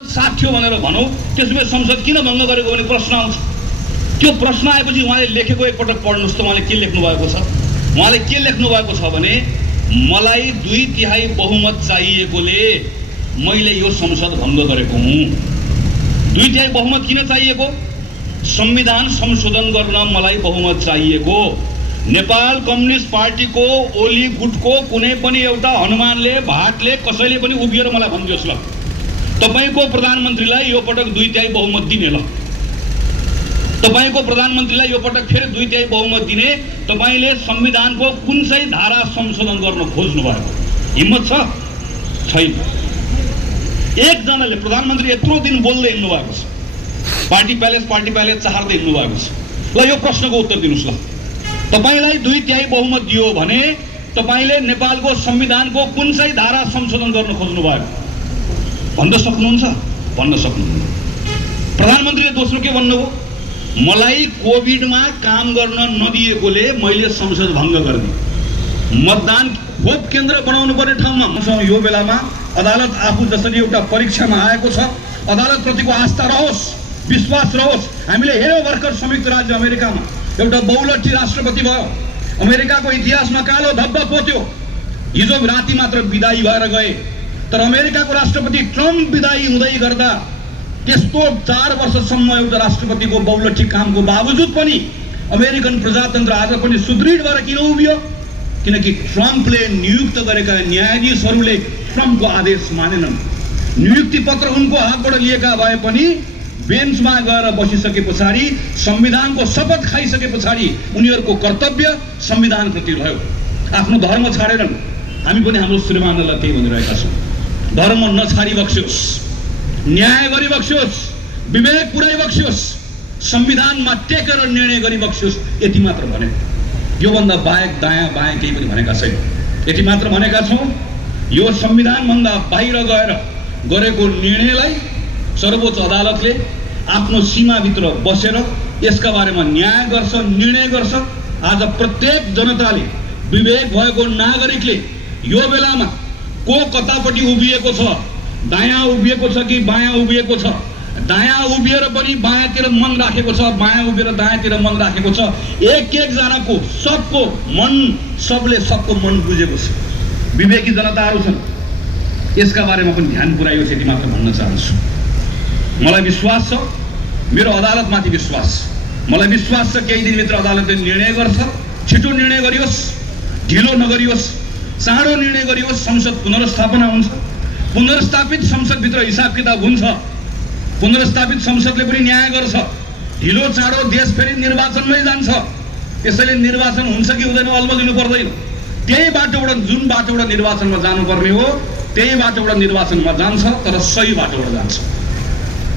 साथ थियो भनेर भनौँ, त्यसपछि संसद किन भङ्ग गरेको भन्ने प्रश्न आउँछ। त्यो प्रश्न आएपछि उहाँले लेखेको एकपटक पढ्नुहोस् त, उहाँले के लेख्नु भएको छ। उहाँले के लेख्नु भएको छ भने मलाई 2/3 बहुमत चाहिएकोले मैले यो संसद भङ्ग गरेको हुँ। 2/3 बहुमत किन चाहिएको? संविधान संशोधन गर्न मलाई बहुमत चाहिएको। नेपाल कम्युनिस्ट पार्टीको ओली गुटको कुनै पनि एउटा हनुमानले भाटले कसैले पनि उभिएर मलाई भनिदियोस् ल, तपाईको प्रधानमन्त्रीलाई यो पटक 2/3 बहुमत दिने, ल तपाईको प्रधानमन्त्रीलाई यो पटक फेरि 2/3 बहुमत दिने, तपाईले संविधानको कुन चाहिँ धारा संशोधन गर्न खोज्नु भएको हिम्मत छ? छैन। एकजनाले प्रधानमन्त्री यत्रो दिन बोल्दै हिँड्नु भएको छ, पार्टी प्यालेस चाहर्दै हिँड्नु भएको छ। ल यो प्रश्नको उत्तर दिनुस् ल, तपाईलाई 2/3 बहुमत दियो भने तपाईले नेपालको संविधानको कुन चाहिँ धारा संशोधन गर्न खोज्नु भएको भन्न सक्नुहुन्छ? भन्न सक्नुहुन्न। प्रधानमन्त्रीले दोस्रो के भन्नुभयो? मलाई कोभिडमा काम गर्न नदिएकोले मैले संसद भङ्ग गरिदिएँ। मतदान खोप केन्द्र बनाउनु पर्ने ठाउँमा यो बेलामा अदालत आफू जसरी एउटा परीक्षामा आएको छ, अदालतप्रतिको आस्था रहोस्, विश्वास रहोस्। हामीले हेऱ्यौँ भर्खर संयुक्त राज्य अमेरिकामा एउटा बहुलट्ठी राष्ट्रपति भयो, अमेरिकाको इतिहासमा कालो धब्बा पोत्यो। हिजो राति मात्र विदाई भएर गए, तर अमेरिकाको राष्ट्रपति ट्रम्प विदाई हुँदै गर्दा त्यस्तो 4 वर्षसम्म एउटा राष्ट्रपतिको बहुलट्ठी कामको बावजुद पनि अमेरिकन प्रजातन्त्र आज पनि सुदृढ भएर किन उभियो? किनकि ट्रम्पले नियुक्त गरेका न्यायाधीशहरूले ट्रम्पको आदेश मानेनन्। नियुक्ति पत्र उनको हातबाट लिएका भए पनि बेन्चमा गएर बसिसके पछाडि, संविधानको शपथ खाइसके पछाडि उनीहरूको कर्तव्य संविधानप्रति रह्यो। आफ्नो धर्म छाडेनन्। हामी पनि हाम्रो श्रीमानलाई त्यही भनिरहेका छौँ, धर्म नछाडी बक्स्योस्, न्याय गरी बक्स्योस्, विवेक पुर्याइ बक्स्योस्, संविधानमा टेकेर निर्णय गरी बक्स्योस्, यति मात्र भने। योभन्दा बाहेक दायाँ बायाँ केही पनि भनेका छैन। यति मात्र भनेका छौँ, यो संविधानभन्दा बाहिर गएर गरेको निर्णयलाई सर्वोच्च अदालतले आफ्नो सीमाभित्र बसेर यसका बारेमा न्याय गर्छ, निर्णय गर्छ। आज प्रत्येक जनताले, विवेक भएको नागरिकले यो बेलामा को कतापट्टि उभिएको छ, दायाँ उभिएको छ कि बायाँ उभिएको छ, दायाँ उभिएर पनि बायाँतिर मन राखेको छ, बायाँ उभिएर दायाँतिर मन राखेको छ, एक जनाको सबको मन, सबले सबको मन बुझेको छ। विवेकी जनताहरू छन्, यसका बारेमा पनि ध्यान पुर्याइयोस्, यति मात्र भन्न चाहन्छु। मलाई विश्वास छ, मेरो अदालतमाथि विश्वास छ। मलाई विश्वास छ केही दिनभित्र अदालतले निर्णय गर्छ। छिटो निर्णय गरियोस्, ढिलो नगरियोस्, चाँडो निर्णय गरियोस्। संसद पुनर्स्थापना हुन्छ, पुनर्स्थापित संसदभित्र हिसाब किताब हुन्छ, पुनर्स्थापित संसदले पनि न्याय गर्छ। ढिलो चाँडो देश फेरि निर्वाचनमै जान्छ। त्यसैले निर्वाचन हुन्छ कि हुँदैन अल्मलिनु पर्दैन। त्यही बाटोबाट, जुन बाटोबाट निर्वाचनमा जानुपर्ने हो त्यही बाटोबाट निर्वाचनमा जान्छ, तर सही बाटोबाट जान्छ।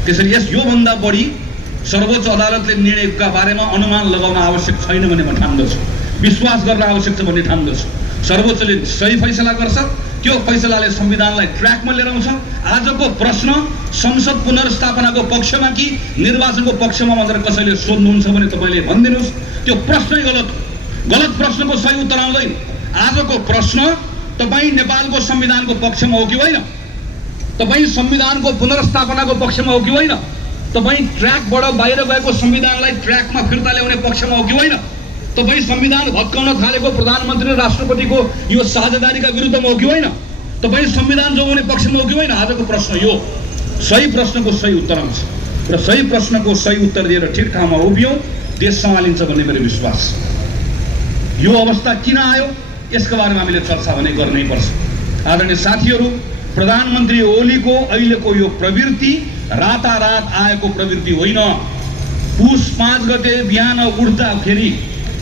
त्यसैले योभन्दा बढी सर्वोच्च अदालतले निर्णयका बारेमा अनुमान लगाउन आवश्यक छैन भन्ने म ठान्दछु, विश्वास गर्न आवश्यक छ भन्ने ठान्दछु। सर्वोच्चले सही फैसला गर्छ, त्यो फैसलाले संविधानलाई ट्र्याकमा लिएर आउँछ। आजको प्रश्न संसद पुनर्स्थापनाको पक्षमा कि निर्वाचनको पक्षमा भनेर कसैले सोध्नुहुन्छ भने तपाईँले भनिदिनुहोस्, त्यो प्रश्नै गलत हो। गलत प्रश्नको सही उत्तर आउँदैन। आजको प्रश्न तपाईँ नेपालको संविधानको पक्षमा हो कि होइन, तपाईँ संविधानको पुनर्स्थापनाको पक्षमा हो कि होइन, तपाईँ ट्र्याकबाट बाहिर गएको संविधानलाई ट्र्याकमा फिर्ता ल्याउने पक्षमा हो कि होइन, तपाईँ संविधान भत्काउन थालेको प्रधानमन्त्री र राष्ट्रपतिको यो साझेदारीका विरुद्धमा हो कि होइन, तपाईँ संविधान जोगाउने पक्षमा हो कि होइन। आजको प्रश्न यो, सही प्रश्नको सही उत्तर आउँछ र सही प्रश्नको सही उत्तर दिएर ठिक ठाउँमा उभियौँ, देश सम्हालिन्छ भन्ने मेरो विश्वास। यो अवस्था किन आयो यसको बारेमा हामीले चर्चा भने गर्नै पर्छ। आदरणीय साथीहरू, प्रधानमन्त्री ओलीको अहिलेको यो प्रवृत्ति रातारात आएको प्रवृत्ति होइन। पुस 5 गते बिहान उठ्दाखेरि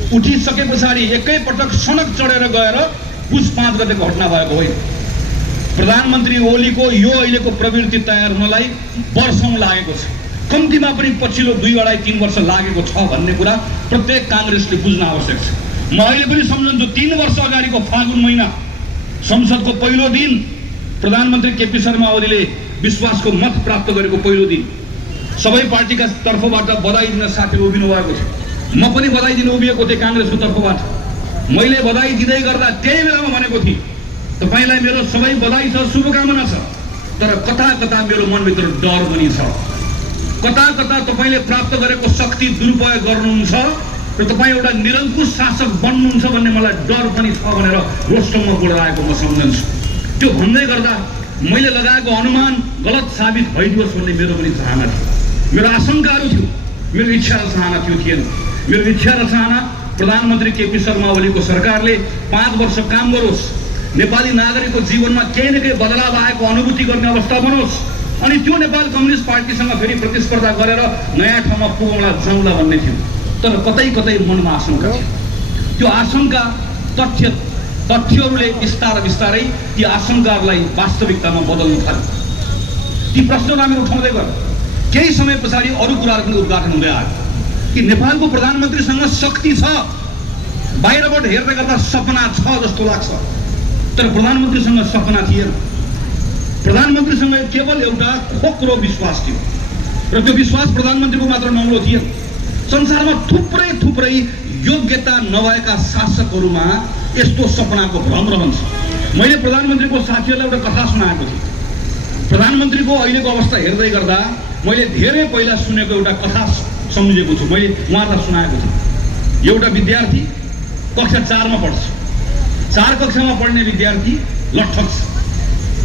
उठिसके पछाडि एकैपटक सडक चढेर गएर पुस 5 गतेको घटना भएको होइन। प्रधानमन्त्री ओलीको यो अहिलेको प्रवृत्ति तयार हुनलाई वर्षौं लागेको छ, कम्तीमा पनि पछिल्लो 2-2.5-3 वर्ष लागेको छ भन्ने कुरा प्रत्येक काङ्ग्रेसले बुझ्न आवश्यक छ। म अहिले पनि सम्झन्छु 3 वर्ष अगाडिको फागुन महिना संसदको पहिलो दिन प्रधानमन्त्री केपी शर्मा ओलीले विश्वासको मत प्राप्त गरेको पहिलो दिन सबै पार्टीका तर्फबाट बधाई दिन साथीहरू उभिनु भएको थियो। म पनि बधाई दिन उभिएको थिएँ काङ्ग्रेसको तर्फबाट। मैले बधाई दिँदै गर्दा त्यही बेलामा भनेको थिएँ, तपाईलाई मेरो सबै बधाई छ, शुभकामना छ। तर कता कता मेरो मनभित्र डर पनि छ। कता कता तपाईले प्राप्त गरेको शक्ति दुरुपयोग गर्नुहुन्छ र तपाई एउटा निरङ्कुश शासक बन्नुहुन्छ भन्ने मलाई डर पनि छ भनेर रोस्टममा बोलाएको म सम्झन्छु। त्यो भन्दै गर्दा मैले लगाएको अनुमान गलत साबित भइदियोस् भन्ने मेरो पनि चाहना थियो, मेरो आशंकाहरू थियो, मेरो इच्छा र चाहना थियो थिएन। मेरो इच्छा र चाहना प्रधानमन्त्री केपी शर्मा ओलीको सरकारले 5 वर्ष काम गरोस्, नेपाली नागरिकको जीवनमा केही न केही बदलाव आएको अनुभूति गर्ने अवस्था बनोस्, अनि त्यो नेपाल कम्युनिस्ट पार्टीसँग फेरि प्रतिस्पर्धा गरेर नयाँ ठाउँमा पुगौँला जाउँला भन्ने थियो। तर कतै कतै मनमा आशंका थियो। त्यो आशंका तथ्यहरूले बिस्तारै बिस्तारै ती आशंकाहरूलाई वास्तविकतामा बदल्न थाल्यो। ती प्रश्नहरू हामी उठाउँदै गयौँ। केही समय पछाडि अरू कुराहरू पनि उद्घाटन हुँदै आयो कि नेपालको प्रधानमन्त्रीसँग शक्ति छ, बाहिरबाट हेर्दै गर्दा सपना छ जस्तो लाग्छ, तर प्रधानमन्त्रीसँग सपना थिएन। प्रधानमन्त्रीसँग केवल एउटा खोक्रो विश्वास थियो र त्यो विश्वास प्रधानमन्त्रीको मात्र नौलो थिएन। संसारमा थुप्रै थुप्रै योग्यता नभएका शासकहरूमा यस्तो सपनाको भ्रम रहन्छ। मैले प्रधानमन्त्रीको साथीहरूलाई एउटा कथा सुनाएको थिएँ। प्रधानमन्त्रीको अहिलेको अवस्था हेर्दै गर्दा मैले धेरै पहिला सुनेको एउटा कथा सम्झेको छु। मैले उहाँलाई सुनाएको थिएँ। एउटा विद्यार्थी कक्षा 4 मा पढ्छ। 4 कक्षामा पढ्ने विद्यार्थी लट्ठक छ।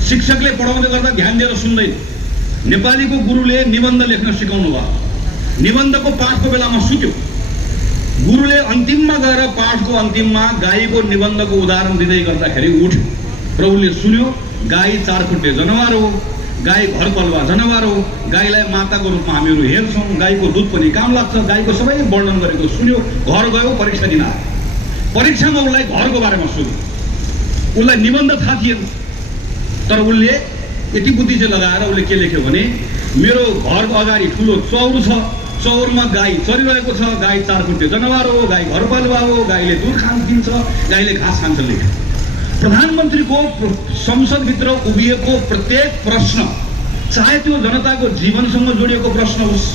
शिक्षकले पढाउँदै गर्दा ध्यान दिएर सुन्दैन। नेपालीको गुरुले निबन्ध लेख्न सिकाउनु भयो। निबन्धको पाठको बेलामा सुत्यो। गुरुले अन्तिममा गएर पाठको अन्तिममा गाईको निबन्धको उदाहरण दिँदै गर्दाखेरि उठ्यो र उसले सुन्यो, गाई 4 खुट्टे जनावर हो, गाई घरपालुवा जनावर हो, गाईलाई माताको रूपमा हामीहरू हेर्छौँ, गाईको दुध पनि काम लाग्छ, गाईको सबै वर्णन गरेको सुन्यो। घर गयो, परीक्षा दिन आयो। परीक्षामा उसलाई घरको बारेमा सोध्यो। उसलाई निबन्ध थाहा थिएन, तर उसले यति बुद्धि चाहिँ लगाएर उसले के लेख्यो भने मेरो घरको अगाडि ठुलो चौर छ, चौरमा गाई चरिरहेको छ, गाई 4 खुट्टे जनावर हो, गाई घरपालुवा हो, गाईले दुध दिन्छ, गाईले घाँस खान्छ लेख्यो। प्रधानमन्त्रीको संसदभित्र उभिएको प्रत्येक प्रश्न, चाहे त्यो जनताको जीवनसँग जोडिएको प्रश्न होस्,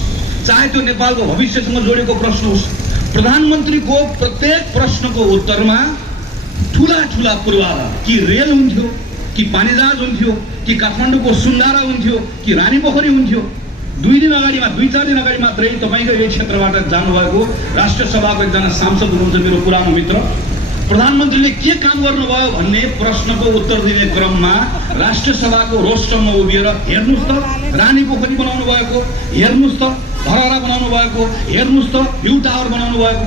चाहे त्यो नेपालको भविष्यसँग जोडिएको प्रश्न होस्, प्रधानमन्त्रीको प्रत्येक प्रश्नको उत्तरमा ठुला ठुला पूर्वाधार, कि रेल हुन्थ्यो, कि पानीजहाज हुन्थ्यो, कि काठमाडौँको सुन्दारा हुन्थ्यो, कि रानीपोखरी हुन्थ्यो। 2-4 दिन अगाडि मात्रै तपाईँको यही क्षेत्रबाट जानुभएको राष्ट्रिय सभाको एकजना सांसद हुनुहुन्छ, मेरो पुरानो मित्र। प्रधानमन्त्रीले के काम गर्नुभयो भन्ने प्रश्नको उत्तर दिने क्रममा राष्ट्रिय सभाको रोस्टममा उभिएर हेर्नुहोस् त रानीपोखरी बनाउनु भएको, हेर्नुहोस् त धरहरा बनाउनु भएको, हेर्नुहोस् त भ्यू टावर बनाउनु भएको।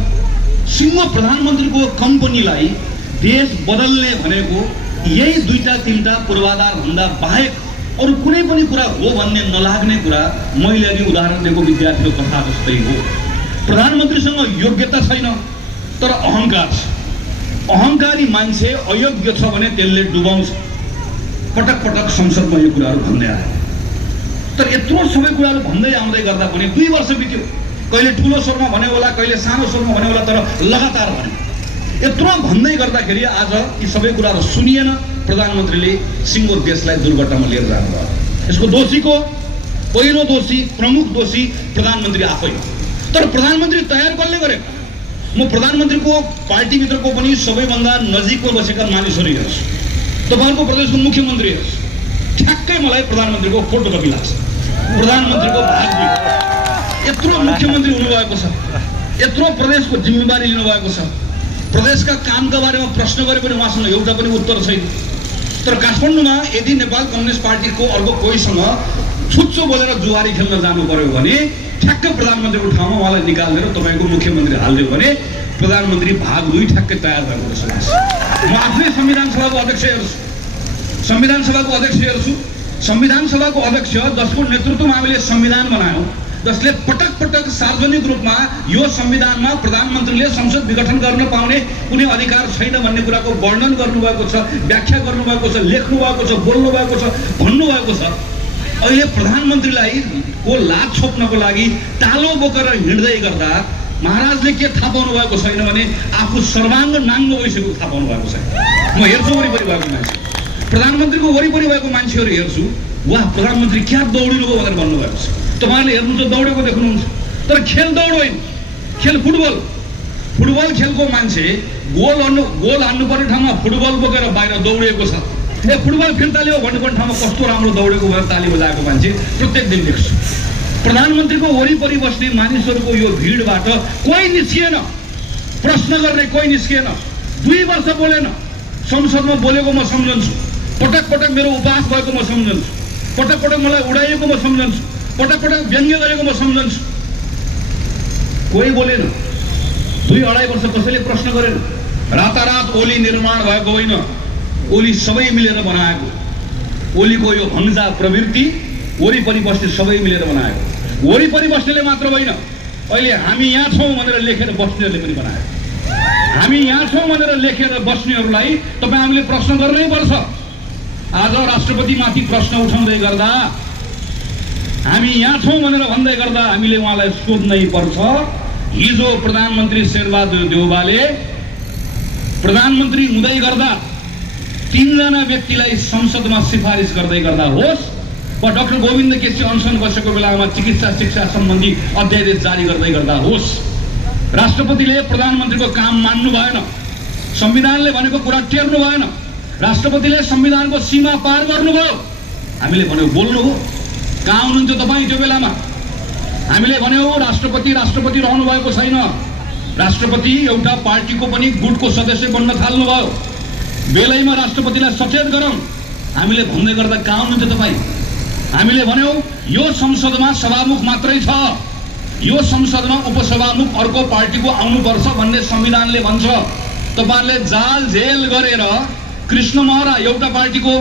सिङ्गो प्रधानमन्त्रीको कम्पनीलाई देश बदल्ने भनेको यही 2-3 पूर्वाधार भन्दा बाहेक अरू कुनै पनि कुरा हो भन्ने नलाग्ने कुरा मैले अघि उदाहरण दिएको विद्यार्थीको कथा जस्तै हो। प्रधानमन्त्रीसँग योग्यता छैन, तर अहङ्कार छ। अहङ्कारी मान्छे अयोग्य छ भने त्यसले डुबाउँछ। पटक पटक संसदमा यो कुराहरू भन्दै आयो। तर यत्रो सबै कुराहरू भन्दै आउँदै गर्दा पनि 2 वर्ष बित्यो। कहिले ठुलो स्वरमा भन्यो होला, कहिले सानो स्वरमा भन्यो होला, तर लगातार भन्यो। यत्रो भन्दै गर्दाखेरि आज यी सबै कुराहरू सुनिएन। प्रधानमन्त्रीले सिङ्गो देशलाई दुर्घटनामा लिएर जानुभयो। यसको दोषीको पहिलो दोषी, प्रमुख दोषी प्रधानमन्त्री आफै हो। तर प्रधानमन्त्री तयार कसले गरेको? म प्रधानमन्त्रीको पार्टीभित्रको पनि सबैभन्दा नजिकमा बसेका मानिसहरू हेर्छु। तपाईँहरूको प्रदेशको मुख्यमन्त्री हेर्छु, ठ्याक्कै मलाई प्रधानमन्त्रीको फोटोकपी लाग्छ। प्रधानमन्त्रीको भाग्य यत्रो मुख्यमन्त्री हुनुभएको छ, यत्रो प्रदेशको जिम्मेवारी लिनुभएको छ, प्रदेशका कामका बारेमा प्रश्न गरे पनि उहाँसँग एउटा पनि उत्तर छैन। तर काठमाडौँमा यदि नेपाल कम्युनिस्ट पार्टीको अर्को कोहीसँग छुच्चो बोलेर जुवारी खेल्न जानु पर्यो भने ठ्याक्कै प्रधानमन्त्रीको ठाउँमा उहाँलाई निकालेर तपाईँको मुख्यमन्त्री हालिदियो भने प्रधानमन्त्री भाग 2 ठ्याक्कै तयार भएको जस्तो लाग्छ। म आफ्नै संविधान सभाको अध्यक्ष हेर्छु, संविधान सभाको अध्यक्ष हेर्छु। संविधान सभाको अध्यक्ष जसको नेतृत्वमा हामीले संविधान बनायौँ, जसले पटक पटक सार्वजनिक रूपमा यो संविधानमा प्रधानमन्त्रीले संसद विघटन गर्न पाउने कुनै अधिकार छैन भन्ने कुराको वर्णन गर्नुभएको छ, व्याख्या गर्नुभएको छ, लेख्नु भएको छ, बोल्नु भएको छ, भन्नुभएको छ। अहिले प्रधानमन्त्रीलाई को लात छोप्नको लागि तालो बोकेर हिँड्दै गर्दा महाराजले के थाहा पाउनु भएको छैन भने आफू सर्वाङ्ग नाङ्गो भइसकेको थाहा पाउनु भएको छैन। म हेर्छु वरिपरि भएको मान्छे, प्रधानमन्त्रीको वरिपरि भएको मान्छेहरू हेर्छु, वाह प्रधानमन्त्री क्या दौडिनु भयो भनेर भन्नुभएको छ। तपाईँले हेर्नुहुन्छ दौडेको देख्नुहुन्छ, तर खेल दौड होइन, खेल फुटबल। फुटबल खेलको मान्छे गोल हान्नुपर्ने ठाउँमा फुटबल बोकेर बाहिर दौडिएको छ। ए फुटबल फिर्ता ल्याऊ भन्ने पनि ठाउँमा कस्तो राम्रो दौडेको भएर ताली बजाएको मान्छे प्रत्येक दिन देख्छु। प्रधानमन्त्रीको वरिपरि बस्ने मानिसहरूको यो भिडबाट कोही निस्किएन, प्रश्न गर्ने कोही निस्किएन। 2 वर्ष बोलेन, संसदमा बोलेको म सम्झन्छु, पटक पटक मेरो उपहास भएको म सम्झन्छु, पटक पटक मलाई उडाइएको म सम्झन्छु, पटक पटक व्यङ्ग्य गरेको म सम्झन्छु। कोही बोलेन। 2-2.5 वर्ष कसैले प्रश्न गरेन। रातारात ओली निर्माण भएको होइन, ओली सबै मिलेर बनाएको। ओलीको यो भङ्जा प्रवृत्ति वरिपरि बस्ने सबै मिलेर बनाएको। वरिपरि बस्नेले मात्र होइन, अहिले हामी यहाँ छौँ भनेर लेखेर बस्नेहरूले पनि बनाएको। हामी यहाँ छौँ भनेर लेखेर बस्नेहरूलाई तपाईँ हामीले प्रश्न गर्नै पर्छ। आज राष्ट्रपतिमाथि प्रश्न उठाउँदै गर्दा, हामी यहाँ छौँ भनेर भन्दै गर्दा हामीले उहाँलाई सोध्नै पर्छ। हिजो प्रधानमन्त्री शेरबहादुर देउवाले प्रधानमन्त्री हुँदै गर्दा 3 जना व्यक्तिलाई संसदमा सिफारिस गर्दै गर्दा होस् वा डाक्टर गोविन्द केसी अनसन बसेको बेलामा चिकित्सा शिक्षा सम्बन्धी अध्यादेश जारी गर्दै गर्दा होस्, राष्ट्रपतिले प्रधानमन्त्रीको काम मान्नु भएन, संविधानले भनेको कुरा टेर्नु भएन, राष्ट्रपतिले संविधानको सीमा पार गर्नुभयो। हामीले भन्यौ बोल्नु हो, कहाँ हुनुहुन्थ्यो तपाईँ त्यो बेलामा? हामीले भन्यौ राष्ट्रपति रहनु भएको छैन, राष्ट्रपति एउटा पार्टीको पनि गुटको सदस्य बन्न थाल्नुभयो, बेलैमा राष्ट्रपतिलाई सचेत गरौँ। हामीले भन्दै गर्दा कहाँ हुनुहुन्थ्यो तपाईँ? हामीले भन्यौ यो संसदमा सभामुख मात्रै छ, यो संसदमा उपसभामुख अर्को पार्टीको आउनुपर्छ भन्ने संविधानले भन्छ। तपाईँहरूले जाल जेल गरेर कृष्ण महरा एउटा पार्टीको,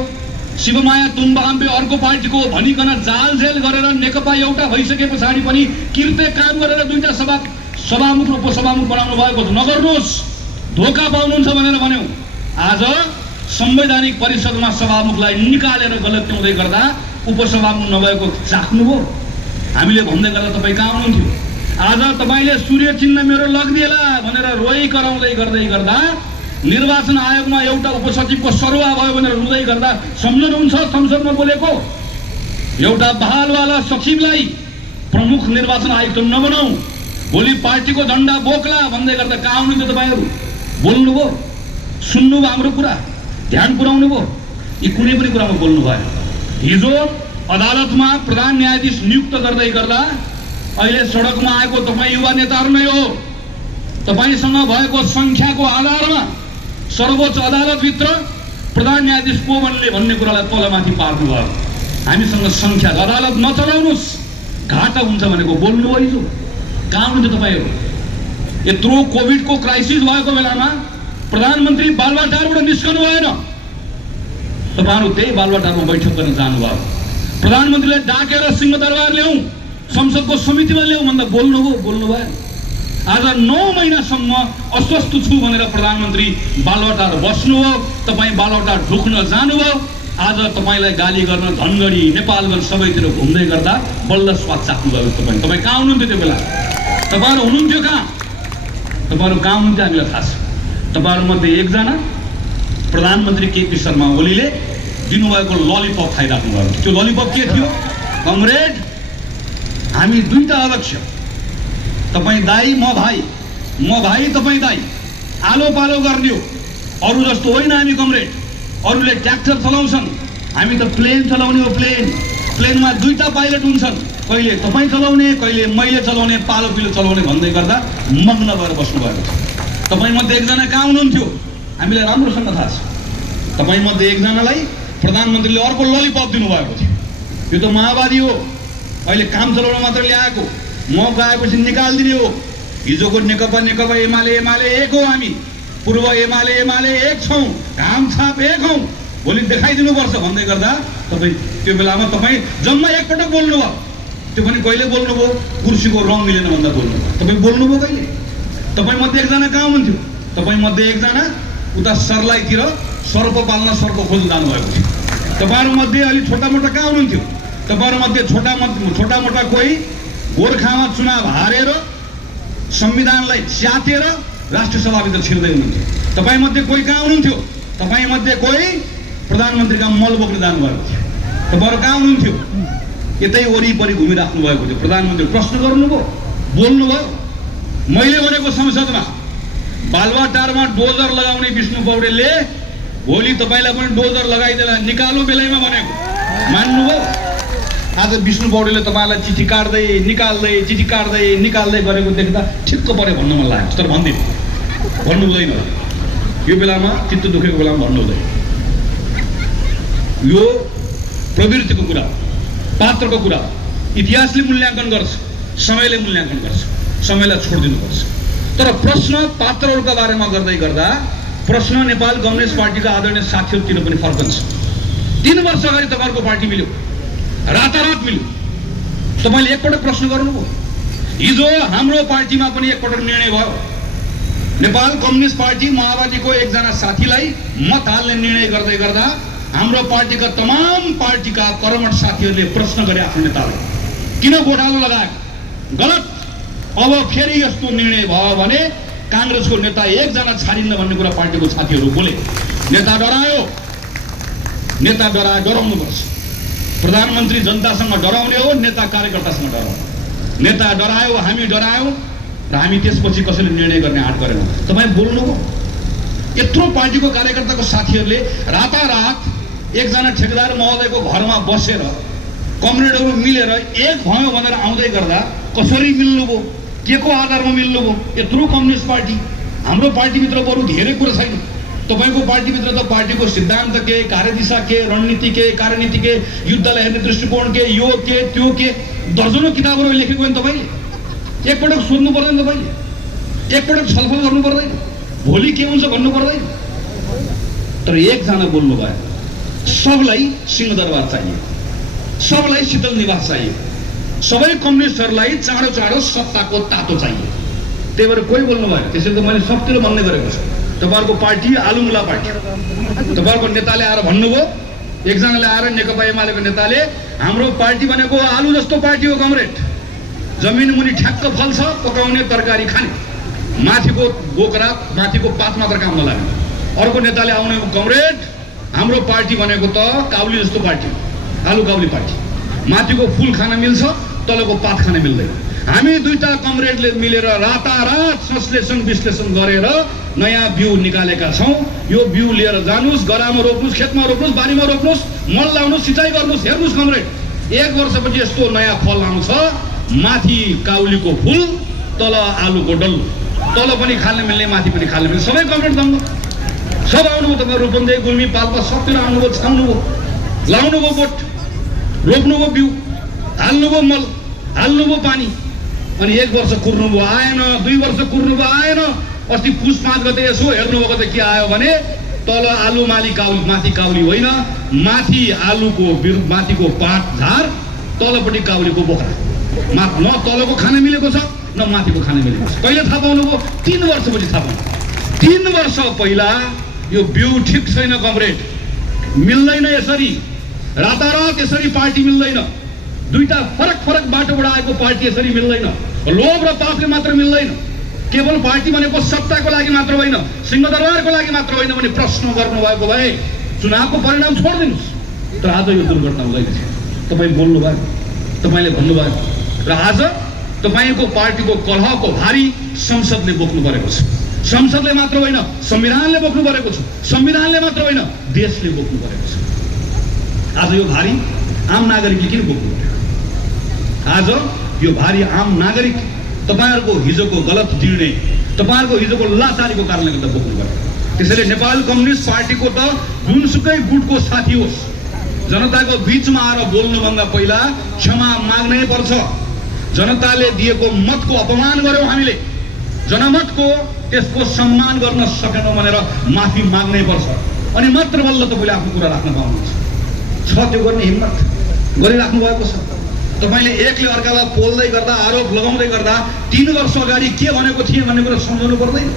शिवमाया तुम्बाम्बे अर्को पार्टीको भनिकन जाल जेल गरेर नेकपा एउटा भइसके पछाडि पनि कृत्य काम गरेर 2टा सभामुख र उपसभामुख बनाउनु भएको छ। नगर्नुहोस्, धोका पाउनुहुन्छ भनेर भन्यौ। आज संवैधानिक परिषदमा सभामुखलाई निकालेर गलत्याउँदै गर्दा उपसभामुख नभएको चाख्नुभयो। हामीले भन्दै गर्दा तपाईँ कहाँ हुनुहुन्थ्यो? आज तपाईँले सूर्य चिन्ह मेरो लग्दिएला भनेर रोइ कराउँदै गर्दै गर्दा, निर्वाचन आयोगमा एउटा उपसचिवको सरुवा भयो भनेर रुँदै गर्दा सम्झनुहुन्छ संसदमा बोलेको? एउटा बहालवाला सचिवलाई प्रमुख निर्वाचन आयुक्त नबनाऊ, भोलि पार्टीको झण्डा बोक्ला भन्दै गर्दा कहाँ हुनुहुन्थ्यो तपाईँहरू? बोल्नुभयो, सुन्नुभयो, हाम्रो कुरा ध्यान पुर्याउनु भयो? यी कुनै पनि कुरामा बोल्नु भएन। हिजो अदालतमा प्रधान न्यायाधीश नियुक्त गर्दै गर्दा अहिले सडकमा आएको तपाईँ युवा नेताहरू नै हो। तपाईँसँग भएको संख्याको आधारमा सर्वोच्च अदालतभित्र प्रधान न्यायाधीश को बन्ने भन्ने कुरालाई तलमाथि पार्नु भयो। हामीसँग संख्या, अदालत नचलाउनुहोस्, घाटा हुन्छ भनेको बोल्नु हो। हिजो कहाँ हुनुहुन्थ्यो तपाईँहरू? यत्रो कोभिडको क्राइसिस भएको बेलामा प्रधानमन्त्री बालुवाटारबाट निस्कनु भएन, तपाईँहरू त्यही बालुवाटारमा बैठक गर्न जानुभयो। प्रधानमन्त्रीलाई डाकेर सिंहदरबार ल्याउँ, संसदको समितिमा ल्याउँ भन्दा बोल्नु भएन। आज 9 महिनासम्म अस्वस्थ छु भनेर प्रधानमन्त्री बालुवाटार बस्नुभयो, तपाईँ बालुवाटार ढुक्न जानुभयो। आज तपाईँलाई गाली गर्न धनगढी नेपालगञ्ज सबैतिर घुम्दै गर्दा बल्ल स्वाद चाख्नुभयो। तपाईँ कहाँ हुनुहुन्थ्यो त्यो बेला? तपाईँहरू हुनुहुन्थ्यो कहाँ? तपाईँहरू कहाँ हुनुहुन्थ्यो हामीलाई थाहा छ। तपाईँहरूमध्ये एकजना प्रधानमन्त्री केपी शर्मा ओलीले दिनुभएको ललिपप खाइराख्नु भएको। त्यो ललिपप के थियो? कमरेड, हामी 2टा अध्यक्ष, तपाईँ दाई म भाइ तपाईँ दाई, आलो पालो गर्ने हो। अरू जस्तो होइन हामी कमरेड। अरूले ट्र्याक्टर चलाउँछन्, हामी त प्लेन चलाउने हो। प्लेनमा 2टा पाइलट हुन्छन्, कहिले तपाईँ चलाउने, कहिले मैले चलाउने, पालो पिलो चलाउने भन्दै गर्दा मग्न भएर बस्नुभएको छ। तपाईँमध्ये एकजना कहाँ हुनुहुन्थ्यो? हामीलाई राम्रोसँग थाहा छ। तपाईँमध्ये एकजनालाई प्रधानमन्त्रीले अर्को ललिपप दिनुभएको थियो। यो त माओवादी हो, अहिले काम चलाउन मात्र ल्याएको, मौका आएपछि निकालिदिने हो। हिजोको नेकपा एमाले एक हो, हामी पूर्व एमाले एक छौँ, घाम छाप एक हौँ, भोलि देखाइदिनुपर्छ भन्दै गर्दा तपाईँ त्यो बेलामा तपाईँ जम्मा एकपटक बोल्नुभयो। त्यो पनि कहिले बोल्नुभयो? कुर्सीको रङ मिलेन भन्दा बोल्नुभयो। तपाईँ बोल्नुभयो कहिले? तपाईँमध्ये एकजना कहाँ हुनुहुन्थ्यो? तपाईँमध्ये एकजना उता सर्लाईतिर सर्प पाल्न सर्प खोज्न जानुभएको थियो। तपाईँहरूमध्ये अलि छोटा मोटा कहाँ हुनुहुन्थ्यो? तपाईँहरूमध्ये छोटा मोटा कोही गोर्खामा चुनाव हारेर संविधानलाई च्यातेर राष्ट्रिय सभाभित्र छिर्दै हुनुहुन्थ्यो। तपाईँमध्ये कोही कहाँ हुनुहुन्थ्यो? तपाईँमध्ये कोही प्रधानमन्त्रीका मल बोक्न जानुभएको थियो। तपाईँहरू कहाँ हुनुहुन्थ्यो? यतै वरिपरि घुमिराख्नु भएको थियो। प्रधानमन्त्री प्रश्न गर्नुभयो, बोल्नुभयो। मैले भनेको संसदमा बालुवाटारमा डोजर लगाउने विष्णु पौडेलले भोलि तपाईँलाई पनि डोजर लगाइदेला निकालो बेलैमा भनेको मान्नुभयो। आज विष्णु पौडेलले तपाईँलाई चिठी काट्दै निकाल्दै गरेको देख्दा ठिक्क पऱ्यो भन्न मन लाग्यो, तर भन्नु हुँदैन। यो बेलामा चित्त दुखेको बेलामा भन्नु हुँदैन। यो प्रवृत्तिको कुरा, पात्रको कुरा इतिहासले मूल्याङ्कन गर्छ, समयले मूल्याङ्कन गर्छ, समयलाई छोडिदिनुपर्छ। तर प्रश्न पात्रहरूका बारेमा गर्दै गर्दा प्रश्न नेपाल कम्युनिस्ट पार्टीका आदरणीय साथीहरूतिर पनि फर्कन्छ। 3 वर्ष अगाडि तपाईँहरूको पार्टी मिल्यो, रातारात मिल्यो। तपाईँले एकपटक प्रश्न गर्नुभयो। हिजो हाम्रो पार्टीमा पनि एकपटक निर्णय भयो। नेपाल कम्युनिस्ट पार्टी माओवादीको एकजना साथीलाई मत हाल्ने निर्णय गर्दै गर्दा हाम्रो पार्टीका तमाम पार्टीका कर्मठ साथीहरूले प्रश्न गरे आफ्नो नेतालाई, किन गोठालो लगायो, गलत। अब फेरि यस्तो निर्णय भयो भने कांग्रेसको नेता एकजना छाडिन्न भन्ने कुरा पार्टीको साथीहरू बोले। नेता डरायो, डराउनुपर्छ। प्रधानमन्त्री जनतासँग डराउने हो, नेता कार्यकर्तासँग डराउने। नेता डरायो, हामी डरायौँ र हामी त्यसपछि कसैले निर्णय गर्ने आँट गरेनौँ। तपाईँ बोल्नुभयो। यत्रो पार्टीको कार्यकर्ताको साथीहरूले रातारात एकजना ठेकेदार महोदयको घरमा बसेर कमरेडहरू मिलेर एक भयो भनेर आउँदै गर्दा कसरी मिल्नुभयो, के को आधारमा मिल्नुभयो? यत्रो कम्युनिस्ट पार्टी, हाम्रो पार्टीभित्र बरु धेरै कुरा छैन। तपाईको पार्टीभित्र त पार्टीको सिद्धान्त के, कार्यदिशा के, रणनीति के, कार्यनीति के, युद्धलाई हेर्ने दृष्टिकोण के, यो के त्यो के, दर्जनौं किताबहरू लेखेको नि तपाईले। एकपटक सोध्नु पर्दैन, तपाईले एकपटक छलफल गर्नु पर्दैन, भोलि के हुन्छ भन्नु पर्दैन। तर एकजना बोल्नु भयो, सबलाई सिंहदरबार चाहिए, सबलाई शीतल निवास चाहिए, सबै कम्युनिस्टहरूलाई चाँडो चाँडो सत्ताको तातो चाहिए। त्यही भएर कोही बोल्नु भयो। त्यसैले त मैले सबतिर भन्ने गरेको छु, तपाईहरुको पार्टी आलुमुला पार्टी। तपाईहरुको नेताले आएर भन्नुभयो, एकजनाले आएर नेकपा एमालेको नेताले हाम्रो पार्टी भनेको आलु जस्तो पार्टी हो कमरेड, जमिन मुनि ठ्याक्क फल्छ, पकाउने तरकारी खाने, माथिको बोक्रा माथिको पात मात्र काम नलाग्ने। अर्को नेताले आउने कमरेड हाम्रो पार्टी भनेको त काउली जस्तो पार्टी, आलु काउली पार्टी, माथिको फूल खान मिल्छ, तलको पात खान मिल्दैन। हामी दुईटा कमरेडले मिलेर रातारात संश्लेषण विश्लेषण गरेर नयाँ बिउ निकालेका छौं। यो बिउ लिएर जानुस्, गरामा रोप्नुस्, खेतमा रोप्नुस्, बारीमा रोप्नुस्, मल लाउनुस्, सिँचाइ गर्नुस्, हेर्नुस् कमरेड, 1 वर्षपछि यस्तो नयाँ फल आउँछ। माथि काउलीको फूल, तल आलुको डल्लो, तल पनि खाल्न मिल्ने, माथि पनि खाल्न मिल्ने। सबै कमरेड दम्ब सब आउनुभयो। तपाईँ रूपन्देही, गुल्मी, पाल्पा सबतिर आउनुभयो, छाउनुभयो, लाउनुभयो बोट, रोप्नुभयो बिउ, हाल्नुभयो मल, हाल्नुभयो पानी, अनि 1 वर्ष कुर्नुभयो, आएन। 2 वर्ष कुर्नुभयो, आएन। अस्ति पुस 5 गते यसो हेर्नुभएको त के आयो भने तल आलु माली काउली, माथि काउली होइन, माथि आलुको माथिको पात झार, तलपट्टि काउलीको बोक्रा। न तलको खाना मिलेको छ, न माथिको खाना मिलेको छ। कहिले थाहा पाउनुभयो? 3 वर्षपछि थाहा पाउनु। 3 वर्ष पहिला यो बिउ ठिक छैन कमरेड, मिल्दैन यसरी, रातारात यसरी पार्टी मिल्दैन। दुईटा फरक बाटोबाट आएको पार्टी यसरी मिल्दैन। लोभ र पापले मात्र मिल्दैन। केवल पार्टी भनेको सत्ताको लागि मात्र होइन, सिंहदरबारको लागि मात्र होइन भने प्रश्न गर्नुभएको भए चुनावको परिणाम छोड्दिनुस्। तर आज यो दुर्घटना हुँदैन। तपाईँ बोल्नु भयो, तपाईँले भन्नुभयो, र आज तपाईँको पार्टीको कलहको भारी संसदले बोक्नु परेको छ। संसदले मात्र होइन, संविधानले बोक्नु परेको छ। संविधानले मात्र होइन, देशले बोक्नु परेको छ। आज यो भारी आम नागरिकले किन बोक्नु पर्यो? आज यो भारी आम नागरिक तपाईहरुको हिजोको गलत निर्णय, तपाईहरुको हिजोको लाचारीको कारणले गर्दा बोक्नु पर्यो। त्यसैले नेपाल कम्युनिस्ट पार्टीको त जुनसुकै गुटको साथी होस्, जनताको बीचमा आएर बोल्नुभन्दा पहिला क्षमा माग्नै पर्छ। जनताले दिएको मतको अपमान गर्यौं हामीले, जनमतको त्यसको सम्मान गर्न सकेनौं भनेर माफी माग्नै पर्छ। अनि मात्र बल्ल तपाईले आफ्नो कुरा राख्न पाउनुहुन्छ। छ त्यो गर्ने हिम्मत गरिराख्नु भएको छ। तपाईले एकले अर्कालाई पोल्दै गर्दा, आरोप लगाउँदै गर्दा 3 वर्ष अगाडि के भनेको थिए भन्ने कुरा सम्झाउनु पर्दैन।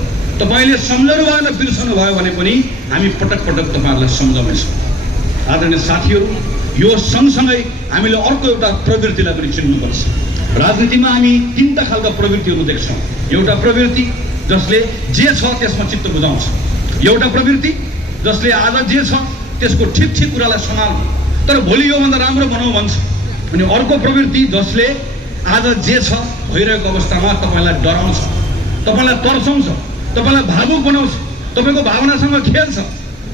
तपाईले सम्झनु भएन, बिर्सनु भयो भने पनि हामी पटक पटक तपाईहरुलाई सम्झाउनेछौँ। आदरणीय साथीहरू, यो सँगसँगै हामीले अर्को एउटा प्रवृत्तिलाई पनि चिन्नुपर्छ। राजनीतिमा हामी 3टा खालका प्रवृत्तिहरू देख्छौँ। एउटा प्रवृत्ति जसले जे छ त्यसमा चित्त बुझाउँछ, एउटा प्रवृत्ति जसले आज जे छ त्यसको ठिक कुरालाई सम्हाल्छ तर भोलि योभन्दा राम्रो बनाऊ भन्छ, अनि अर्को प्रवृत्ति जसले आज जे छ भइरहेको अवस्थामा तपाईलाई डराउँछ, तपाईलाई तर्साउँछ, तपाईलाई भावुक बनाउँछ, तपाईको भावनासँग खेल्छ।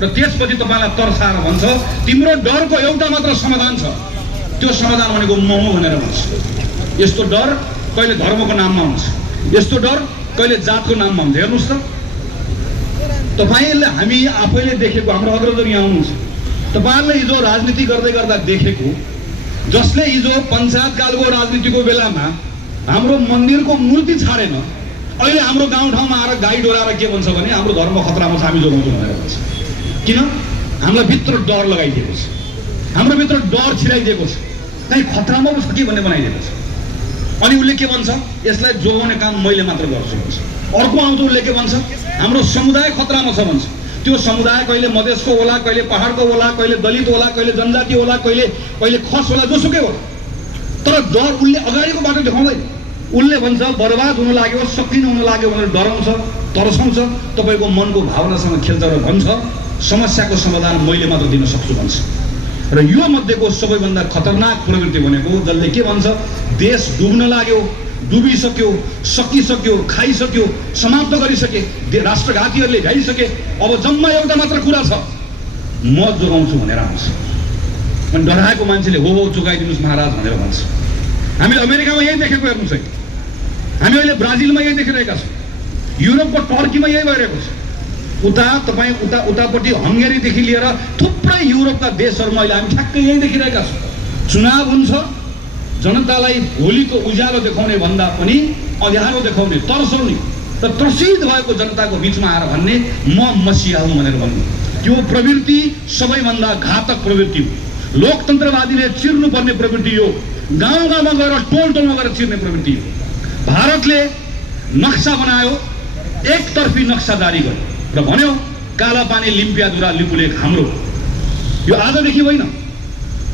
र त्यसपछि तपाईलाई तर्साएर भन्छ तिम्रो डरको एउटा मात्र समाधान छ, त्यो समाधान भनेको मोमो भनेर भन्छ। यस्तो डर कहिले धर्मको नाममा हुन्छ, यस्तो डर कहिले जातको नाममा हुन्छ। हेर्नुस् त तपाईले हामी आफैले देखेको, हाम्रो अग्रजहरू यहाँ हुनुहुन्छ, तपाईहरुले हिजो राजनीति गर्दै गर्दा देखेको, जसले हिजो पञ्चायत कालको राजनीतिको बेलामा हाम्रो मन्दिरको मूर्ति छाडेन, अहिले हाम्रो गाउँठाउँमा आएर गाई डोराएर के भन्छ भने हाम्रो धर्म खतरामा छ, हामी जोगाउँछौँ भनेर भन्छ। किन? हामीलाई भित्र डर लगाइदिएको छ, हाम्रो भित्र डर छिराइदिएको छ, कहीँ खतरामा छ कि भन्ने बनाइदिएको छ। अनि उसले के भन्छ, यसलाई जोगाउने काम मैले मात्र गर्छु भन्छ। अर्को आउँछ उसले के भन्छ, हाम्रो समुदाय खतरामा छ भन्छ। त्यो समुदाय कहिले मधेसको होला, कहिले पहाडको होला, कहिले दलित होला, कहिले जनजाति होला, कहिले खस होला, जोसुकै होला, तर डर उसले अगाडिको बाटो देखाउँदैन। उसले भन्छ बर्बाद हुन लाग्यो, सकिन हुन लाग्यो भनेर डराउँछ, तर्साउँछ, तपाईँको मनको भावनासँग खेल्छ र भन्छ समस्याको समाधान मैले मात्र दिन सक्छु भन्छ। र यो मध्येको सबैभन्दा खतरनाक प्रवृत्ति भनेको जसले के भन्छ, देश डुब्न लाग्यो, डुबिसक्यो, सकिसक्यो, खाइसक्यो, समाप्त गरिसके, राष्ट्रघातीहरूले भ्याइसके, अब जम्मा एउटा मात्र कुरा छ, म जोगाउँछु भनेर आउँछ। अनि डराएको मान्छेले हो जोगाइदिनुहोस् महाराज भनेर भन्छ। हामीले अमेरिकामा यही देखेको हेर्नुहोस् है, हामी अहिले ब्राजिलमा यही देखिरहेका छौँ, युरोपको टर्कीमा यही भइरहेको छ, उतापट्टि हङ्गेरीदेखि लिएर थुप्रै युरोपका देशहरूमा अहिले हामी ठ्याक्कै यही देखिरहेका छौँ। चुनाव हुन्छ, जनतालाई भोलिको उज्यालो देखाउने भन्दा पनि अँध्यारो देखाउने, तर्साउने र त्रसित भएको जनताको बिचमा आएर भन्ने म मसिहा हुँ भनेर भन्ने, त्यो प्रवृत्ति सबैभन्दा घातक प्रवृत्ति हो। लोकतन्त्रवादीले चिर्नुपर्ने प्रवृत्ति हो, गाउँ गाउँमा गएर टोल टोलमा गएर चिर्ने प्रवृत्ति हो। भारतले नक्सा बनायो, एकतर्फी नक्सा जारी गर्यो र भन्यो कालापानी लिम्पियाधुरा लिपुलेख हाम्रो। यो आजदेखि होइन,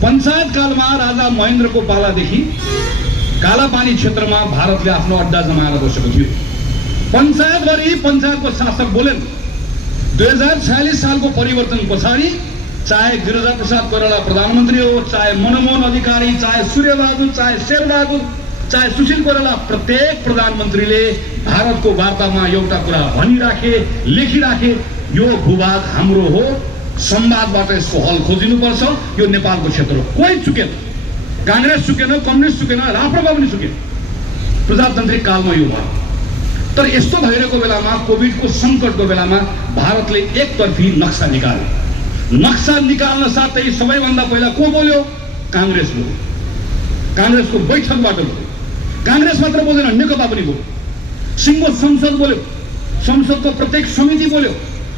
पञ्चायत कालमा राजा महेन्द्रको पालादेखि कालापानी क्षेत्रमा भारतले आफ्नो अड्डा जमाएर बसेको थियो। पञ्चायतभरि पञ्चायतको शासक बोलेन। 2046 सालको परिवर्तन पछाडि चाहे गिरिजाप्रसाद कोइराला प्रधानमन्त्री हो, चाहे मनमोहन अधिकारी, चाहे सूर्यबहादुर, चाहे शेरबहादुर, चाहे सुशील कोइराला, प्रत्येक प्रधानमन्त्रीले भारतको वार्तामा एउटा कुरा भनिराखे, लेखिराखे, यो भूभाग हाम्रो हो, संवादबाट यसको हल खोजिनुपर्छ, यो नेपालको क्षेत्र हो। कोही चुकेन, काङ्ग्रेस चुकेन, कम्युनिस्ट चुकेन, राप्रपा पनि चुकेन, प्रजातान्त्रिक कालमा यो भयो। तर यस्तो भइरहेको बेलामा, कोभिडको सङ्कटको बेलामा भारतले एकतर्फी नक्सा निकाल्यो। नक्सा निकाल्न साथै सबैभन्दा पहिला को बोल्यो? काङ्ग्रेस बोल्यो। काङ्ग्रेसको बैठकबाट बोल्यो। काङ्ग्रेस मात्र बोलेन, नेकपा पनि बोल्यो। सिङ्गो संसद बोल्यो, संसदको प्रत्येक समिति बोल्यो,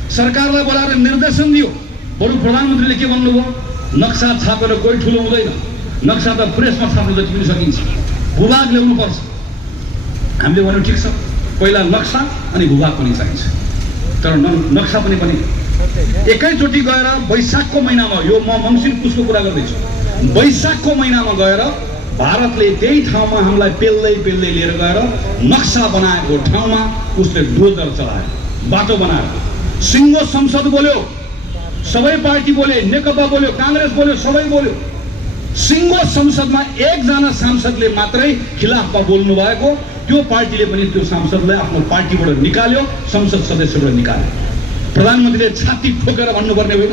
सरकारलाई बोलाएर निर्देशन दियो। बरु प्रधानमन्त्रीले के भन्नुभयो? नक्सा छापेर कोही ठुलो हुँदैन, नक्सा त प्रेसमा छाप्नु जति पनि सकिन्छ, भूभाग ल्याउनुपर्छ। हामीले भन्यो ठिक छ, पहिला नक्सा अनि भूभाग पनि चाहिन्छ, तर नक्सा पनि एकैचोटि गएर वैशाखको महिनामा, यो म मङ्सिर पुसको कुरा गर्दैछु, वैशाखको महिनामा गएर भारतले त्यही ठाउँमा हामीलाई पेल्दै पेल्दै लिएर गएर नक्सा बनाएको ठाउँमा उसले डोजर चलायो, बाटो बनायो। सिङ्गो संसद बोल्यो, सबै पार्टी बोले, नेकपा बोल्यो, काङ्ग्रेस बोल्यो, सबै बोल्यो। सिङ्गो संसदमा एकजना सांसदले मात्रै खिलाफमा बोल्नु भएको, त्यो पार्टीले पनि त्यो सांसदलाई आफ्नो पार्टीबाट निकाल्यो, संसद सदस्यबाट निकाल्यो। प्रधानमन्त्रीले छाती ठोकेर भन्नुपर्ने होइन,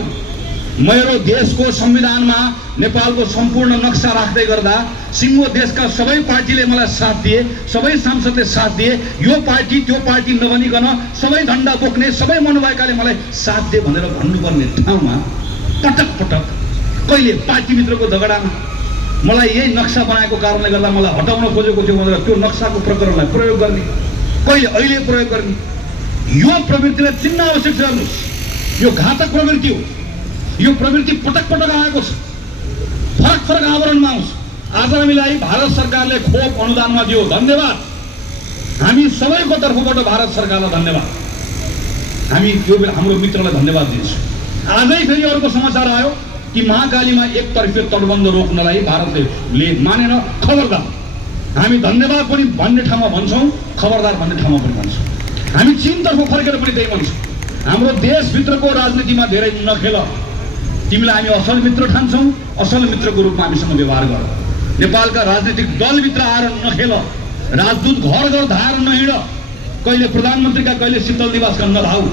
मेरो देशको संविधानमा नेपालको सम्पूर्ण नक्सा राख्दै गर्दा सिङ्गो देशका सबै पार्टीले मलाई साथ दिए, सबै सांसदले साथ दिए, यो पार्टी त्यो पार्टी नभनिकन सबै झन्डा बोक्ने, सबै मनोभएकाले मलाई साथ दिए भनेर भन्नुपर्ने ठाउँमा पटक पटक कहिले पार्टीभित्रको झगडामा मलाई यही नक्सा बनाएको कारणले गर्दा मलाई हटाउन खोजेको थियो भनेर त्यो नक्साको प्रकरणलाई प्रयोग गर्ने, कहिले अहिले प्रयोग गर्ने। यो प्रवृत्तिलाई चिन्न आवश्यक छ। हेर्नुहोस्, यो घातक प्रवृत्ति हो। यो प्रवृत्ति पटक पटक आएको छ, फरक फरक आवरणमा आउँछ। आज हामीलाई भारत सरकारले खोप अनुदानमा दियो, धन्यवाद। हामी सबैको तर्फबाट भारत सरकारलाई धन्यवाद। हामी यो बेला हाम्रो मित्रलाई धन्यवाद दिन्छौँ। आजै फेरि अर्को समाचार आयो कि महाकालीमा एकतर्फी तटबन्ध रोक्नलाई भारतले मानेन। खबरदार, हामी धन्यवाद पनि भन्ने ठाउँमा भन्छौँ, खबरदार भन्ने ठाउँमा पनि भन्छौँ। हामी चीनतर्फ फर्केर पनि त्यही भन्छौँ, हाम्रो देशभित्रको राजनीतिमा धेरै नखेल। तिमीलाई हामी असल मित्र ठान्छौँ, असल मित्रको रूपमा हामीसँग व्यवहार गर। नेपालका राजनीतिक दलभित्र आएर नखेल, राजदूत घर घर धाएर नहिँड, कहिले प्रधानमन्त्रीका कहिले शीतल निवासका नधाऊ।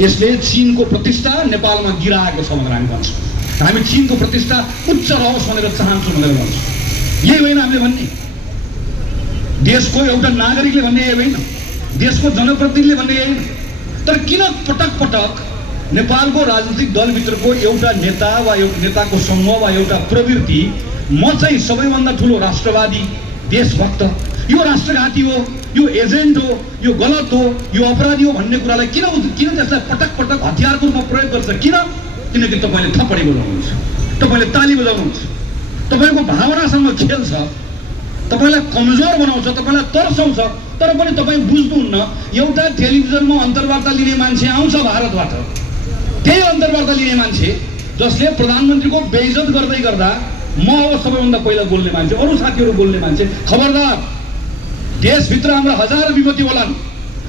यसले चीनको प्रतिष्ठा नेपालमा गिराएको छ भनेर हामी भन्छौँ। हामी चीनको प्रतिष्ठा उच्च रहोस् भनेर चाहन्छौँ भनेर भन्छौँ। यही होइन हामीले भन्ने, देशको एउटा नागरिकले भन्ने यही होइन, देशको जनप्रतिनिधिले भन्ने यही होइन। तर किन पटक पटक नेपालको राजनीतिक दलभित्रको एउटा नेता वा एउटा नेताको समूह वा एउटा प्रवृत्ति म चाहिँ सबैभन्दा ठुलो राष्ट्रवादी, देशभक्त, यो राष्ट्रघाती हो, यो एजेन्ट हो, यो गलत हो, यो अपराधी हो भन्ने कुरालाई किन त्यसलाई पटक पटक हतियारको रूपमा प्रयोग गर्छ? किन? किनकि तपाईँले थप्पडी बजाउनुहुन्छ, तपाईँले ताली बजाउनुहुन्छ, तपाईँको भावनासँग खेल्छ, तपाईँलाई कमजोर बनाउँछ, तपाईँलाई तर्साउँछ। तर पनि तपाईँ बुझ्नुहुन्न, एउटा टेलिभिजनमा अन्तर्वार्ता लिने मान्छे आउँछ भारतबाट, त्यही अन्तर्वार्ता लिने मान्छे जसले प्रधानमन्त्रीको बेइज्जत गर्दै गर्दा म अब सबैभन्दा पहिला बोल्ने मान्छे, अरू साथीहरू बोल्ने मान्छे, खबरदार, देशभित्र हाम्रा हजार विमति होलान्,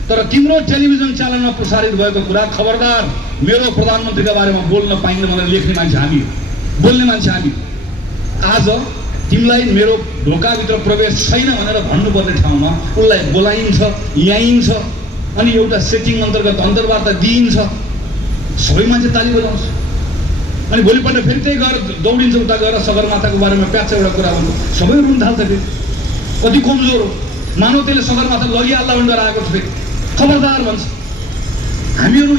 तर तिम्रो टेलिभिजन च्यानलमा प्रसारित भएको कुरा खबरदार मेरो प्रधानमन्त्रीका बारेमा बोल्न पाइन्न भनेर लेख्ने मान्छे हामी हो, बोल्ने मान्छे हामी। आज तिमीलाई मेरो ढोकाभित्र प्रवेश छैन भनेर भन्नुपर्ने ठाउँमा उसलाई बोलाइन्छ, ल्याइन्छ, अनि एउटा सेटिङ अन्तर्गत अन्तर्वार्ता दिइन्छ, सबै मान्छे ताली बजाउँछ, अनि भोलिपल्ट फेरि त्यही गएर दौडिन्छ, उता गएर सगरमाथाको बारेमा प्याच एउटा कुरा भन्नु, सबै रुन थाल्छ। फेरि कति कमजोर हो, मानव त्यसले सगरमाथा लगिहाल्ला भनेर आएको छ, फेरि खबरदार भन्छ। हामीहरू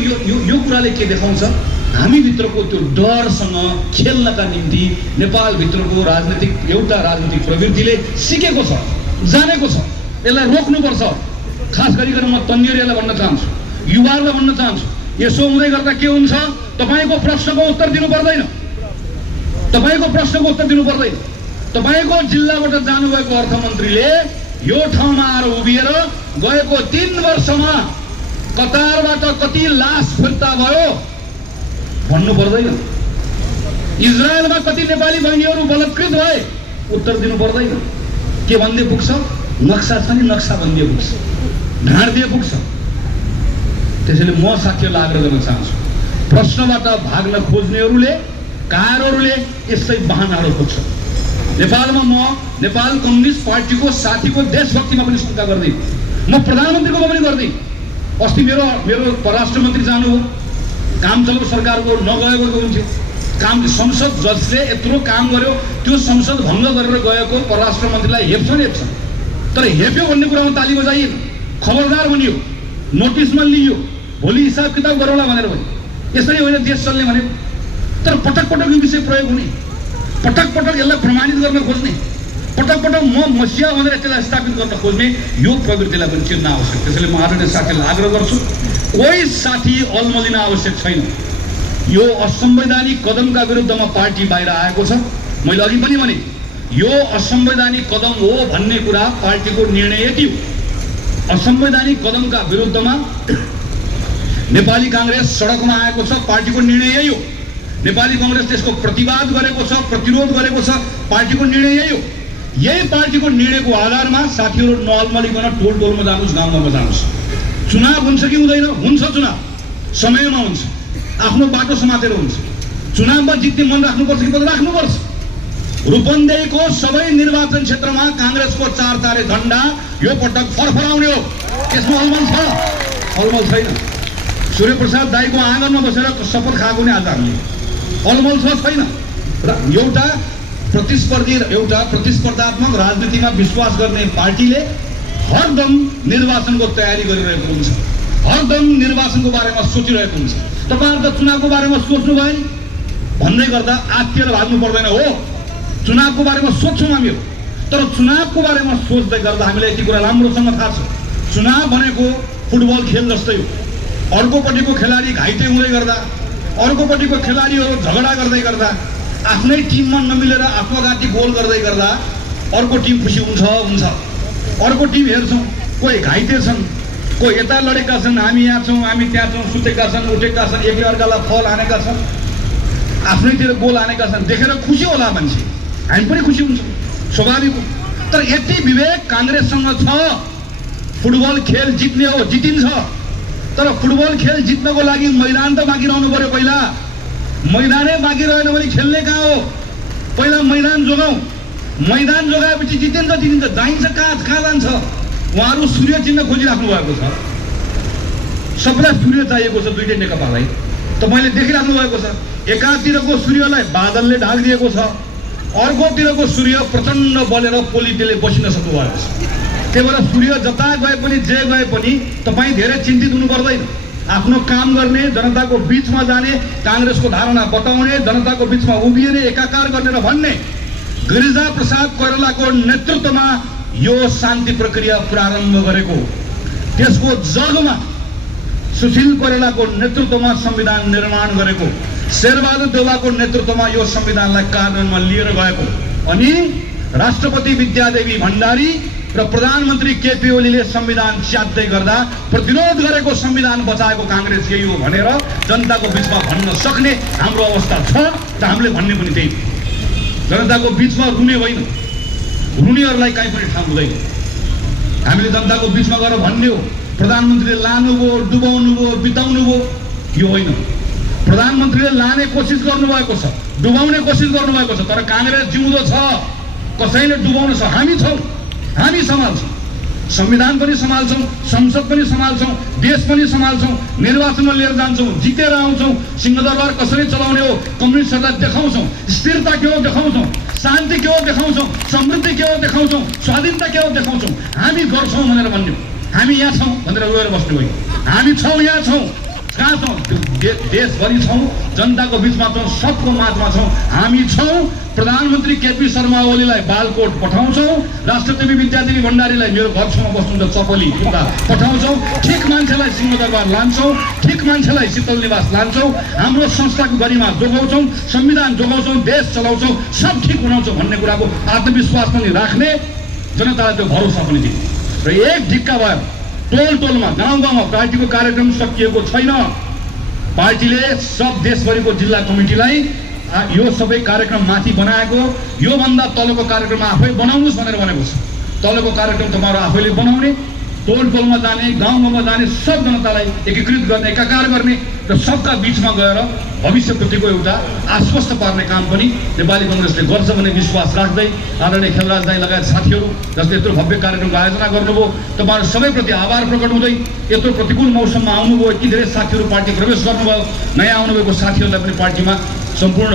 यो कुराले के देखाउँछ? हामीभित्रको त्यो डरसँग खेल्नका निम्ति नेपालभित्रको एउटा राजनीतिक प्रवृत्तिले सिकेको छ, जानेको छ। यसलाई रोक्नुपर्छ। खास गरिकन म तन्नेरीलाई भन्न चाहन्छु, युवाहरूलाई भन्न चाहन्छु, यसो हुँदै गर्दा के हुन्छ? तपाईँको प्रश्नको उत्तर दिनु पर्दैन, तपाईँको प्रश्नको उत्तर दिनु पर्दैन। तपाईँको जिल्लाबाट जानुभएको अर्थमन्त्रीले यो ठाउँमा आएर उभिएर गएको 3 वर्षमा कतारबाट कति लास फिर्ता भयो भन्नु पर्दैन। इजरायलमा कति नेपाली बहिनीहरू बलात्कृत भए उत्तर दिनु पर्दैन। के भन्दै पुग्छ? नक्सा छ नि, नक्सा भन्दै पुग्छ, ढाँड दिए पुग्छ। त्यसैले म साथीहरूलाई आग्रह गर्न चाहन्छु, प्रश्नबाट भाग्न खोज्नेहरूले, कायरहरूले यस्तै बहानाहरू खोज्छ। नेपालमा म नेपाल कम्युनिस्ट पार्टीको साथीको देशभक्तिमा पनि शङ्का गर्दै, म प्रधानमन्त्रीकोमा पनि गर्दै। अस्ति मेरो परराष्ट्र मन्त्री जानु हो, काम चलाउ सरकारको नगएको हुन्थ्यो, काम संसद जसले यत्रो काम गर्यो त्यो संसद भङ्ग गरेर गएको परराष्ट्र मन्त्रीलाई हेप्छ। तर हेप्यो भन्ने कुरामा ताली बजाइएन, खबरदार भनियो, नोटिसमा लिइयो, भोलि हिसाब किताब गरौँला भनेर भन्यो। यसरी होइन देश चल्ने भने। तर पटक पटक यो विषय प्रयोग हुने, पटक पटक यसलाई प्रमाणित गर्न खोज्ने, पटक पटक म मसिया भनेर त्यसलाई स्थापित गर्न खोज्ने यो प्रवृत्तिलाई पनि चिन्न आवश्यक। त्यसैले म आदरणीय साथीलाई आग्रह गर्छु, कोही साथी अल्मलिन आवश्यक छैन। यो असंवैधानिक कदमका विरुद्धमा पार्टी बाहिर आएको छ। मैले अघि पनि भने यो असंवैधानिक कदम हो भन्ने कुरा पार्टीको निर्णय यति हो। असंवैधानिक कदमका विरुद्धमा नेपाली कांग्रेस सडकमा आएको छ, पार्टीको निर्णय यही हो। नेपाली कांग्रेस त्यसको प्रतिवाद गरेको छ, प्रतिरोध गरेको छ, पार्टीको निर्णय यही हो। यही पार्टीको निर्णयको आधारमा साथीहरू नअल्मलिकन टोल टोलमा जानुहोस्, गाउँमा जानुहोस्। चुनाव हुन्छ कि हुँदैन? हुन्छ। चुनाव समयमा हुन्छ, आफ्नो बाटो समातेर हुन्छ। चुनावमा जित्ने मन राख्नुपर्छ कि राख्नुपर्छ। रूपन्देहीको सबै निर्वाचन क्षेत्रमा कांग्रेसको 4 तारे झण्डा यो पटक फरफराउने हो। यसमा अलमल छ? अलमल छैन। सूर्यप्रसाद दाईको आँगनमा बसेर शपथ खाएको नि आज हामीले। अलमल छैन। एउटा प्रतिस्पर्धात्मक राजनीतिमा विश्वास गर्ने पार्टीले हरदम निर्वाचनको तयारी गरिरहेको हुन्छ, हरदम निर्वाचनको बारेमा सोचिरहेको हुन्छ। तपाईहरु त चुनावको बारेमा सोच्नु भयो नि भन्दै गर्दा आत्तिएर भाग्नु पर्दैन हो। चुनावको बारेमा सोच्छौँ हामीहरू, तर चुनावको बारेमा सोच्दै गर्दा हामीलाई यति कुरा राम्रोसँग थाहा छ, चुनाव भनेको फुटबल खेल जस्तै हो। अर्कोपट्टिको खेलाडी घाइते हुँदै गर्दा, अर्कोपट्टिको खेलाडीहरू झगडा गर्दै गर्दा, आफ्नै टिममा नमिलेर आत्मघाती गोल गर्दै गर्दा अर्को टिम खुसी हुन्छ। अर्को टिम हेर्छौँ, कोही घाइते छन्, कोही यता लडेका छन्, हामी यहाँ छौँ, हामी त्यहाँ छौँ, सुतेका छन्, उठेका छन्, एकै अर्कालाई फल हानेका छन्, आफ्नैतिर गोल हानेका छन्। देखेर खुसी होला मान्छे, हामी पनि खुसी हुन्छ, स्वाभाविक हो। तर यति विवेक कांग्रेससँग छ, फुटबल खेल जित्ने हो, जितिन्छ। तर फुटबल खेल जित्नको लागि मैदान त बाँकी रहनु पर्यो। पहिला मैदानै बाँकी रहेन भने खेल्ने कहाँ हो? पहिला मैदान जोगाउँ, मैदान जोगाएपछि जितिन्छ। जाइन्छ कहाँ जान्छ? उहाँहरू सूर्य चिन्ह खोजिराख्नु भएको छ। सबैलाई सूर्य चाहिएको छ दुईटै नेकपालाई। तपाईँले देखिराख्नु भएको छ, एकातिरको सूर्यलाई बादलले ढाकिदिएको छ, अर्कोतिरको सूर्य प्रचण्ड बलेर पोलिटीले बसिन सक्नु भएको छ। त्यही भएर सूर्य जता गए पनि जे गए पनि तपाईँ धेरै चिन्तित हुनु पर्दैन। आफ्नो काम गर्ने, जनताको बीचमा जाने, काङ्ग्रेसको धारणा बताउने, जनताको बीचमा उभिने, एकाकार गर्ने र भन्ने गिरिजा प्रसाद कोइरालाको नेतृत्वमा यो शान्ति प्रक्रिया प्रारम्भ गरेको, त्यसको जगमा सुशील कोइरालाको नेतृत्वमा संविधान निर्माण गरेको, शेरबहादुर देउवाको नेतृत्वमा यो संविधानलाई कार्यान्वयनमा लिएर गएको, अनि राष्ट्रपति विद्यादेवी भण्डारी र प्रधानमन्त्री केपी ओलीले संविधान च्यात्दै गर्दा प्रतिरोध गरेको संविधान बचाएको काङ्ग्रेस यही हो भनेर जनताको बीचमा भन्न सक्ने हाम्रो अवस्था छ र हामीले भन्ने पनि त्यही। जनताको बीचमा रुने होइन, रुनेहरूलाई कहीँ पनि ठाउँ हुँदैन। हामीले जनताको बीचमा गएर भन्ने हो, प्रधानमन्त्रीले लानुभयो, डुबाउनुभयो, बिताउनुभयो, यो होइन। प्रधानमन्त्रीले लाने कोसिस गर्नुभएको छ, डुबाउने कोसिस गर्नुभएको छ, तर काङ्ग्रेस जिउँदो छ, कसैले डुबाउनु छ। हामी छौँ, हामी सम्हाल्छौँ, संविधान पनि सम्हाल्छौँ, संसद पनि सम्हाल्छौँ, देश पनि सम्हाल्छौँ, निर्वाचनमा लिएर जान्छौँ, जितेर आउँछौँ, सिंहदरबार कसरी चलाउने हो कम्युनिस्टहरूलाई देखाउँछौँ, स्थिरता के हो देखाउँछौँ, शान्ति के हो देखाउँछौँ, समृद्धि के हो देखाउँछौँ, स्वाधीनता के हो देखाउँछौँ। हामी गर्छौँ भनेर भन्ने, हामी यहाँ छौँ भनेर रोएर बस्ने होइन। हामी छौँ, यहाँ छौँ, कहाँ छौँ? देशभरि छौँ, जनताको बिचमा छौँ, सबको माझमा छौँ। हामी छौँ। प्रधानमन्त्री केपी शर्मा ओलीलाई बालकोट पठाउँछौँ, राष्ट्रपति विद्यादेवी भण्डारीलाई मेरो घर छेउमा बस्नुहुन्छ चपली पठाउँछौँ, ठिक मान्छेलाई सिंहदरबार लान्छौँ, ठिक मान्छेलाई शीतल निवास लान्छौँ, हाम्रो संस्थाको गरिमा जोगाउँछौँ, संविधान जोगाउँछौँ, देश चलाउँछौँ, सब ठिक बनाउँछौँ भन्ने कुराको आत्मविश्वास पनि राख्ने, जनतालाई त्यो भरोसा पनि दिने। र एक ढिक्का भयो, टोल टोलमा, गाउँ गाउँमा पार्टीको कार्यक्रम सकिएको छैन। पार्टीले सब देशभरिको जिल्ला कमिटीलाई यो सबै कार्यक्रम माथि बनाएको, योभन्दा तलको कार्यक्रम आफै बनाउनुहोस् भनेर भनेको छ। तलको कार्यक्रम तपाईँहरू आफैले बनाउने, टोल टोलमा जाने, गाउँ गाउँमा जाने, सब जनतालाई एकीकृत गर्ने, एकाकार गर्ने र सबका बिचमा गएर भविष्यप्रतिको एउटा आश्वस्त पार्ने काम पनि नेपाली कङ्ग्रेसले गर्छ भन्ने विश्वास राख्दै आदरणीय खेलराज दाई लगायत साथीहरू जसले यत्रो भव्य कार्यक्रमको आयोजना गर्नुभयो, तपाईँहरू सबैप्रति आभार प्रकट हुँदै यत्रो प्रतिकूल मौसममा आउनुभयो, यति धेरै साथीहरू पार्टी प्रवेश गर्नुभयो, नयाँ आउनुभएको साथीहरूलाई पनि पार्टीमा सम्पूर्ण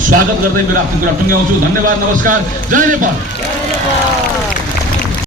स्वागत गर्दै मेरो आफ्नो कुरा टुङ्ग्याउँछु। धन्यवाद, नमस्कार, जय नेपाल।